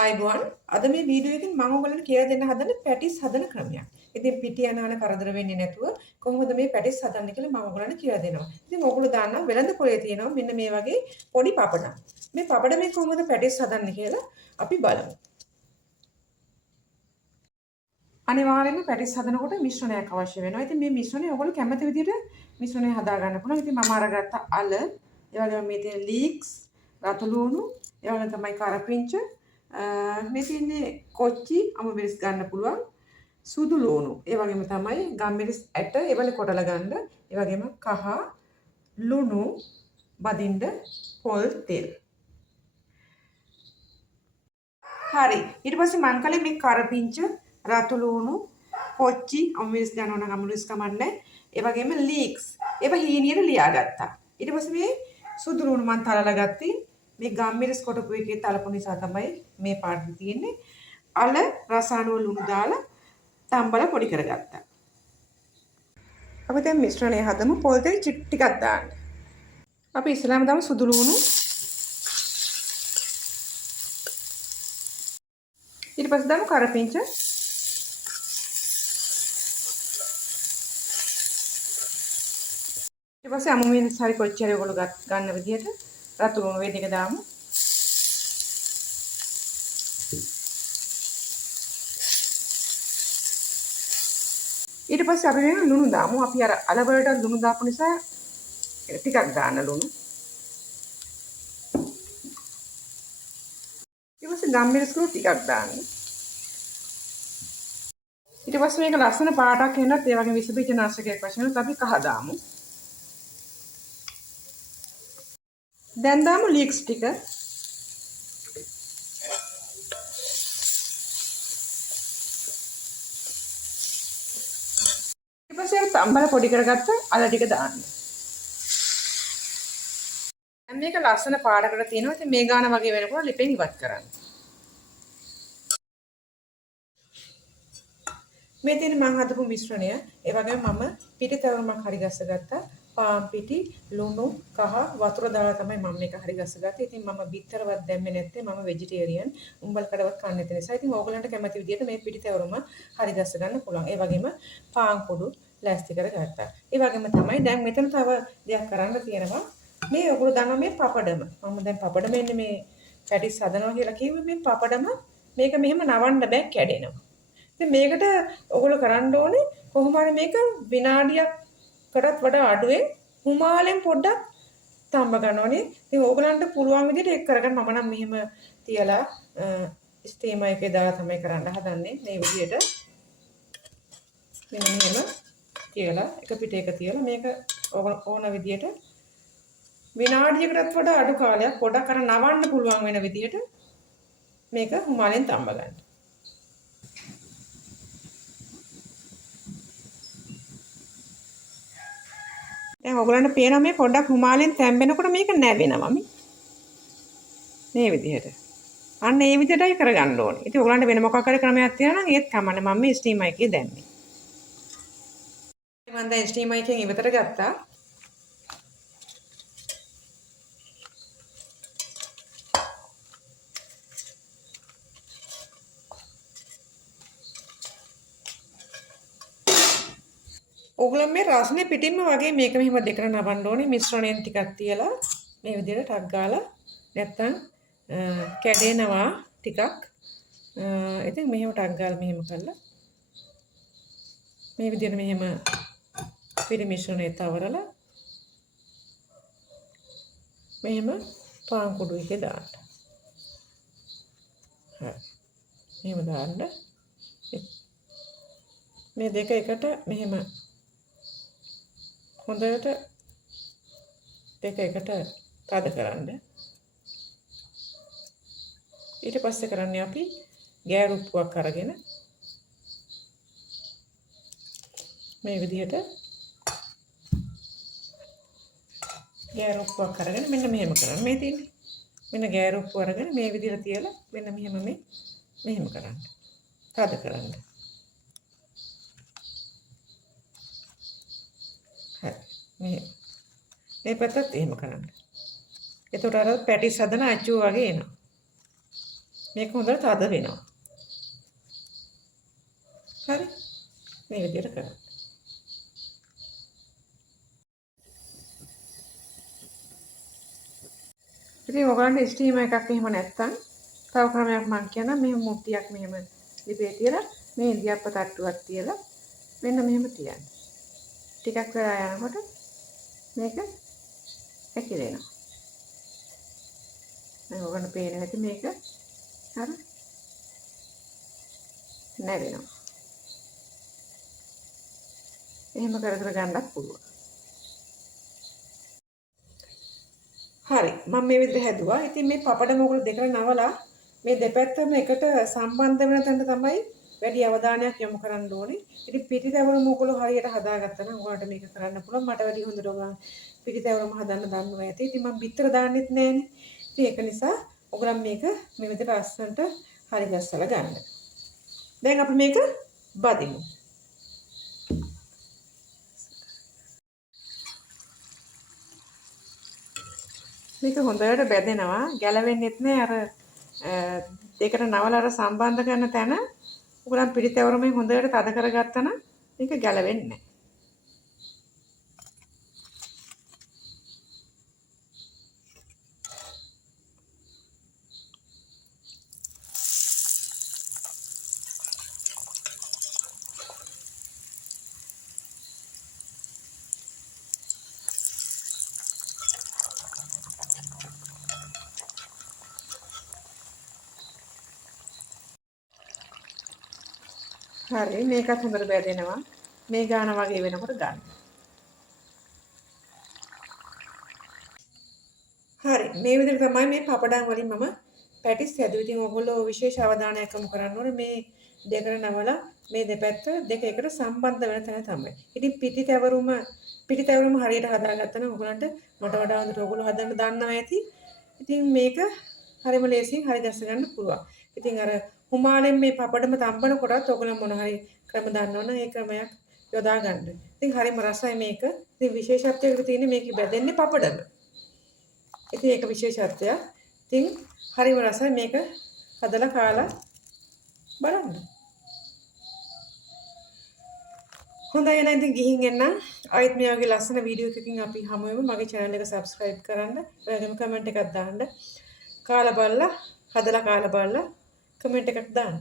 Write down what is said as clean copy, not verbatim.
ආයිබෝන් අද මේ වීඩියෝ එකෙන් මම ඔයගලන්ට කියලා දෙන්න හදන පැටිස් හදන ක්‍රමයක්. ඉතින් පිටි යනාන කරදර වෙන්නේ නැතුව කොහොමද මේ පැටිස් හදන්නේ කියලා මම ඔයගලන්ට කියලා දෙනවා. ඉතින් ඔයගොල්ලෝ දාන්න වෙළඳ පොලේ තියෙනවා මෙන්න මේ වගේ පොඩි පපඩම්. මේ පපඩමේ කොහොමද පැටිස් හදන්නේ කියලා අපි බලමු. අනිවාර්යයෙන්ම පැටිස් හදනකොට මිශ්‍රණයක් අවශ්‍ය වෙනවා. ඉතින් මේ මිශ්‍රණය ඔයගොල්ලෝ කැමති විදිහට මිශ්‍රණය හදා ගන්න පුළුවන්. ඉතින් මම අරගත්ත අල, ඒ වගේම මේ තියෙන ලීක්ස්, රතු ලුණු, ඒ වගේම තමයි කරපිංච, මේ තියෙන්නේ කොච්චි අමුමිරිස් ගන්න පුළුවන්, සුදු ලුණු, ඒ වගේම තමයි ගම්මිරිස් ඇට ඒවල කොටලා ගන්න, ඒ වගේම කහ ලුණු බදින්න පොල් තෙල්. හරි. ඊට පස්සේ මං කලේ මේ කරපිංච, රතු ලුණු, කොච්චි අමුමිරිස් ගන්නවා නම් අමුමිරිස් කමන්නේ, ඒ වගේම ලීක්ස් ඒවා හීනියට ලියාගත්තා. ඊට පස්සේ මේ සුදු ලුණු මං තලලා ගත්තේ. මේ ගම්මිරිස් කොටපු එකේ තලපු නිසා තමයි මේ පාට තියෙන්නේ. අල රසායනික ලුණු දාලා තම්බල පොඩි කරගත්තා. අපි දැන් මිශ්‍රණය හදමු. පොල් තෙල් ටිකක් දාන්න. අපි ඉස්සෙල්ලාම දාමු සුදු ලුණු. ඊට පස්සේ දාමු කරපිංච. ඊට පස්සේ අමුමිරිස් හරි කොච්චි හරි ඔයගොල්ලෝ ගන්න විදියට රතු ලුණු වෙන එක දාමු. ඊට පස්සේ අපි මේ ලුණු දාමු. අපි අර අල වලට ලුණු දාපු නිසා ටිකක් දාන්න ලුණු. ඊට පස්සේ ගම්මිරිස් කුරු ටිකක් දාන්න. ඊට පස්සේ මේක ලස්සන පාටක් එන්නත් ඒ වගේ විස බීජ නාශකයක් වශයෙන් අපි කහ දාමු. දැන් දාමු ලීක්ස් ටික. ඊට පස්සේ අර තම්බල පොඩි කරගත්ත අල ටික දාන්න. දැන් මේක ලස්සන පාටකට තියෙනවා. ඉතින් මේ ගාන වගේ වෙනකොට ලිපෙන් ඉවත් කරන්න. මේ තියෙන මම හදපු මිශ්‍රණය. ඒ වගේම මම පිටි තවරමක් හරි ගස්සගත්තා. පාන් පිටි, ලුණු, කහ, වතුර දාලා තමයි මම මේක හරි ගස්සගත්තේ. ඉතින් මම බිත්තරවත් දැම්මේ නැත්තේ. මම වෙජිටේරියන්. උඹල් කඩවත් කන්නේ නැති නිසා. ඉතින් ඕගලන්ට කැමති විදිහට මේ පිටි තවරම හරි ගස්ස ගන්න පුළුවන්. ඒ වගේම පාන් කුඩු ලෑස්ති කරගත්තා. ඒ වගේම තමයි දැන් මෙතන තව දෙයක් කරන්න තියෙනවා. මේ ඔයගොල්ලෝ දන්නවා මේ පපඩම. මම දැන් පපඩම එන්නේ මේ පැටිස් හදනවා කියලා කිව්වේ මේ පපඩම මේක මෙහෙම නවන්න බෑ කැඩෙනවා. ඉතින් මේකට ඔයගොල්ලෝ කරන්න ඕනේ කොහොම හරි මේක විනාඩියකටත් වඩා අඩුවෙන් හුමාලෙන් පොඩ්ඩක් තම්බ ගන්න ඕනේ. ඉතින් ඕගලන්ට පුළුවන් විදිහට ඒක කරගන්න. මම නම් මෙහෙම තියලා ස්ටීමර් එකේ දාලා තමයි කරන්න හදන්නේ. මේ විදිහට මෙන්න මෙහෙම තියලා එක පිට එක තියලා මේක ඕන විදිහට විනාඩියකටත් වඩා අඩු කාලයක් පොඩක් අර නවන්න පුළුවන් වෙන විදිහට මේක හුමාලෙන් තම්බ ගන්න. දැන් ඔයගලන්ට පේනවා මේ පොඩ්ඩක් හුමාලෙන් තැම්බෙනකොට මේක නැවෙනවා මේ විදිහට. අන්න ඒ විදිහටයි කරගන්න ඕනේ. ඉතින් ඔයගලන්ට වෙන මොකක් හරි ක්‍රමයක් තියෙනවා නම් ඒත් කමන්නේ. මම මේ ස්ටීමර් එකේ දැම්මේ. මම දැන් ස්ටීමර් එකෙන් ඉවතට ගත්තා. ඔයගොල්ලෝ මේ රස්නේ පිටින්ම වගේ මේක මෙහෙම දෙකට නවන්න ඕනේ. මිශ්‍රණයෙන් ටිකක් තියලා මේ විදිහට ටක් ගාලා නැත්තම් කැඩෙනවා ටිකක්. ඉතින් මෙහෙම ටක් ගාලා මෙහෙම කරලා මේ විදිහට මෙහෙම පිටි මිශ්‍රණය තවරලා මෙහෙම පාන් කුඩු එකේ දාන්න. හරි. මෙහෙම දාන්න. මේ දෙක එකට මෙහෙම හොඳට දෙක එකට තද කරන්න. ඊට පස්සේ කරන්නේ අපි ගෑරුප්පුවක් අරගෙන මේ විදිහට ගෑරුප්පුවක් අරගෙන මෙන්න මෙහෙම කරන්න. මේ තියෙන්නේ. මෙන්න ගෑරුප්පුව අරගෙන මේ විදිහට තියලා මෙන්න මෙහෙම කරන්න. තද කරන්න. හරි. මේ පැත්තත් එහෙම කරන්න. එතකොට අර පැටිස් හදන අච්චුව වගේ එනවා. මේක හොඳට තද වෙනවා. හරි. මේ විදිහට කරන්න. ඉතින් ඔයගොල්ලන්ට ස්ටීමර් එකක් එහෙම නැත්නම් තව ක්‍රමයක් මම කියනවා. මෙහෙම මුට්ටියක් මෙහෙම ලිපේ තියලා මේ ඉන්දියාප්ප තට්ටුවක් තියලා මෙන්න මෙහෙම තියන්න. ටිකක් වෙලා යනකොට මේක ඇකිලෙනවා. දැන් ඔයගොල්ලන්ට පේන හැටි මේක අර නැවෙනවා. එහෙම කර කර ගන්නත් පුළුවන්. හරි. මම මේ විදිහට හැදුවා. ඉතින් මේ පපඩම ඔයගොල්ලෝ දෙකට නවලා මේ දෙපැත්තම එකට සම්බන්ධ වෙන තැනට තමයි වැඩි අවධානයක් යොමු කරන්න ඕනේ. ඉතින් පිටිතැවුම ඔයගොල්ලෝ හරියට හදාගත්තා නම් ඔයාලට මේක කරන්න පුළුවන්. මට වැඩි හොඳට ඔයගොල්ලෝ පිටිතැවුම හදන්න දන්නවා ඇති. ඉතින් මම බිත්තර දාන්නෙත් නෑනේ. ඉතින් ඒක නිසා ඔයගොල්ලන් මේක මේ විදිහට ලස්සනට හරි ගස්සලා ගන්න. දැන් අපි මේක බදිමු. මේක හොඳට බැදෙනවා. ගැලවෙන්නෙත් නෑ. අර දෙකට නවලා අර සම්බන්ධ කරන තැන උගලන් පිටිතැවරමෙන් හොඳට තද කරගත්තා නම් මේක ගැලවෙන්නේ නැහැ. හරි මේකත් හොඳට බැදෙනවා. මේ ගාන වගේ වෙනකොට ගන්න. හරි මේ විදිහට තමයි මේ පපඩම් වලින් මම පැටිස් හැදුවේ. ඉතින් ඔයගොල්ලෝ විශේෂ අවධානයක් යොමු කරන්න ඕනේ මේ දෙකට නවලා මේ දෙපැත්ත දෙක එකට සම්බන්ධ වෙන තැන තමයි. ඉතින් පිටිතැවරුම හරියට හදාගත්තා නම් ඔයගලන්ට මට වඩා හොඳට ඔයගොල්ලෝ හදන්න දන්නවා ඇති. ඉතින් මේක හරිම ලේසියෙන් හරි දැස්ස ගන්න පුළුවන්. ඉතින් අර හුමාලෙන් මේ පපඩම තම්බන කොටත් ඔයගොල්ලෝ මොන හරි ක්‍රම දන්නවනම් ඒ ක්‍රමයක් යොදා ගන්න. ඉතින් හරිම රසයි මේක. ඉතින් විශේෂත්වයකට තියෙන්නේ මේකේ බැදෙන්නේ පපඩම. ඉතින් ඒක විශේෂත්වයක්. ඉතින් හරිම රසයි මේක හදලා කාලා බලන්න. හොඳයි එහෙනම් ඉතින් ගිහින් එන්නම්. ආයෙත් මේ වගේ ලස්සන වීඩියෝ එකකින් අපි හමු වෙමු. මගේ channel එක subscribe කරන්න. ඔයාලම comment එකක් දාන්න. කාලා බලලා හදලා කාලා බලලා comment එකක් දාන්න.